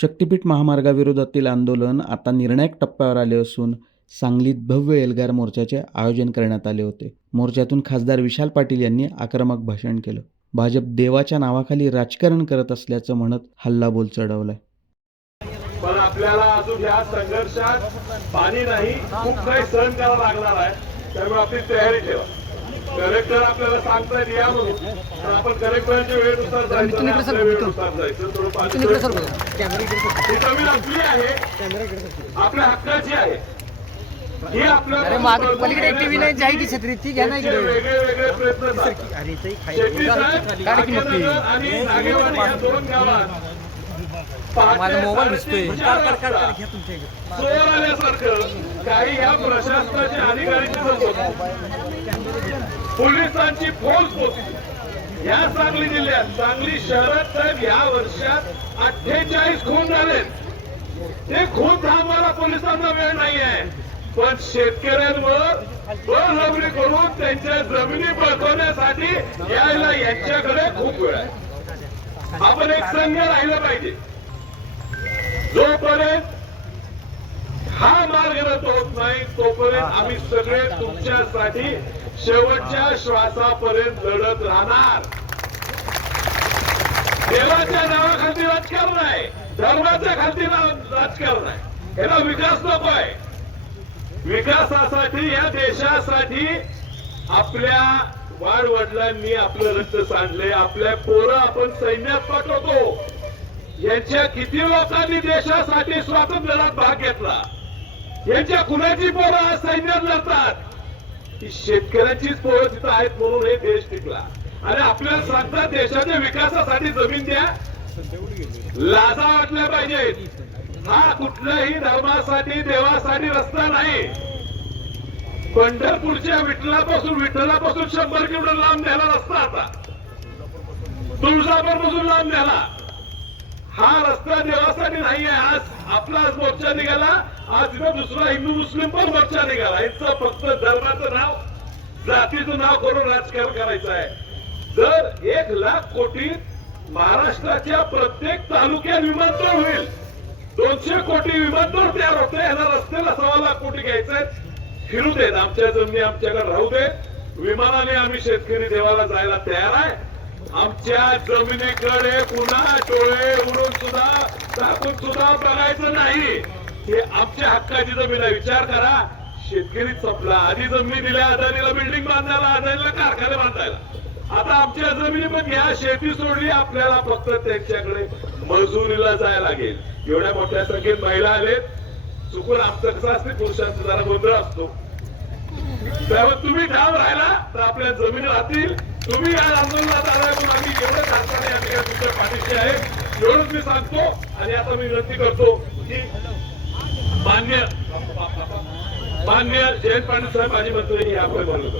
शक्तिपीठ महामार्गाविरोधातील आंदोलन आता निर्णायक टप्प्यावर आले असून सांगलीत भव्य एल्गार मोर्चाचे आयोजन करण्यात आले होते. मोर्चातून खासदार विशाल पाटील यांनी आक्रमक भाषण केलं. भाजप देवाच्या नावाखाली राजकारण करत असल्याचं म्हणत हल्लाबोल चढवलाय. पण आपल्याला अजून या संघर्षात पाणी नाही, खूप काही सहन करावं लागणार आहे. त्यामुळे आपली तयारी ठेवा. कलेक्टर आपल्याला सांगतायत या म्हणून, पण आपण कलेक्टरच्या वेळेनुसार जायचं, आपल्या वेळेनुसार जायचं. थोडं पाणी जमीन आपली आहे, आपल्या हक्काची आहे. ही आपल्याला पलीकडे टीव्ही नाही जाई की छत्री ती घ्या नाही वेगळे वेगळे प्रयत्न आणि नागेवाडी या दोन गावात माझा मोबाईल दिसतोय चोर आल्यासारखं काही या प्रशासनाचे अधिकारी पोलिसांची फौज पोहोचली. या सांगली जिल्ह्यात, सांगली शहरात तर या वर्षात 48 खून झाले. ते खून थांबवायला पोलिसांना वेळ नाही आहे, पण शेतकऱ्यांवर बळजबरी करून त्यांच्या जमिनी बळकवण्यासाठी यायला यांच्याकडे खूप वेळ आहे. आपण एक संघ राहिला पाहिजे. जोपर्यंत हा मार्ग रद्द होत नाही तोपर्यंत आम्ही सगळे तुमच्यासाठी शेवटच्या श्वासापर्यंत लढत राहणार. देवाच्या नावाखाली राजकारण आहे, धर्माच्या खाली राजकारण आहे. याला विकास नको आहे. विकासासाठी, या देशासाठी आपल्या वाडवडिलांनी आपलं रक्त सांडले, आपल्या पोरं आपण सैन्यात पाठवतो. यांच्या किती लोकांनी देशासाठी स्वातंत्र्य लढ्यात भाग घेतला. यांच्या कुणाची पोरं आज सैन्यात लढतात. ही शेतकऱ्यांचीच पोरं तिथं आहेत म्हणून हे देश टिकला. आणि आपल्याला सांगतात देशाच्या विकासासाठी जमीन द्या. लाजा वाटल्या पाहिजेत. हा कुठल्याही धर्मासाठी, देवासाठी रस्ता नाही. पंढरपूरच्या विठ्ठलापासून 100 किलोमीटर लांब न्यायला रस्ता आता. तुळजापूरपासून लांब न्यायला. हा रस्ता देवासाठी नाही आहे. आज आपला मोर्चा निघाला, आज इथं दुसरा हिंदू मुस्लिम पण मोर्चा निघाला. यांचं फक्त धर्माचं नाव, जातीचं नाव करून राजकारण करायचं आहे. जर 1 लाख कोटी महाराष्ट्राच्या प्रत्येक तालुक्यात विमानतळ होईल, 200 कोटी विमानतळ तयार होते. याला रस्त्याला 1.25 लाख कोटी घ्यायचे. फिरू देत, आमच्या जमिनी आमच्याकडे राहू दे. विमानाने आम्ही शेतकरी देवाला जायला तयार आहे. आमच्या जमिनीकडे पुन्हा डोळे उडून सुद्धा टाकून सुद्धा बघायचं नाही. हे आमच्या हक्काची जमीन आहे. विचार करा, शेतकरी संपला. आधी जमिनी दिल्या अदानीला बिल्डिंग बांधायला, अदानीला कारखाने बांधायला. आता आमच्या जमिनी पण घ्या, शेती सोडली. आपल्याला फक्त त्यांच्याकडे मजुरीला जायला लागेल. एवढ्या मोठ्या संख्येत महिला आलेत. चुकून आमचं कसं असते, पुरुषांचा जरा गोंधळ असतो. त्यामुळे तुम्ही ठाम राहिला तर आपल्या जमिनी राहतील. तुम्ही या आंदोलनात आलाय म्हणून आम्ही एवढं ठामपणे या ठिकाणी तुमच्या पाठीशी आहे एवढंच मी सांगतो. आणि आता मी विनंती करतो की मान्य जयंत पाटील साहेब माजी मंत्री हे आपण बोलतो.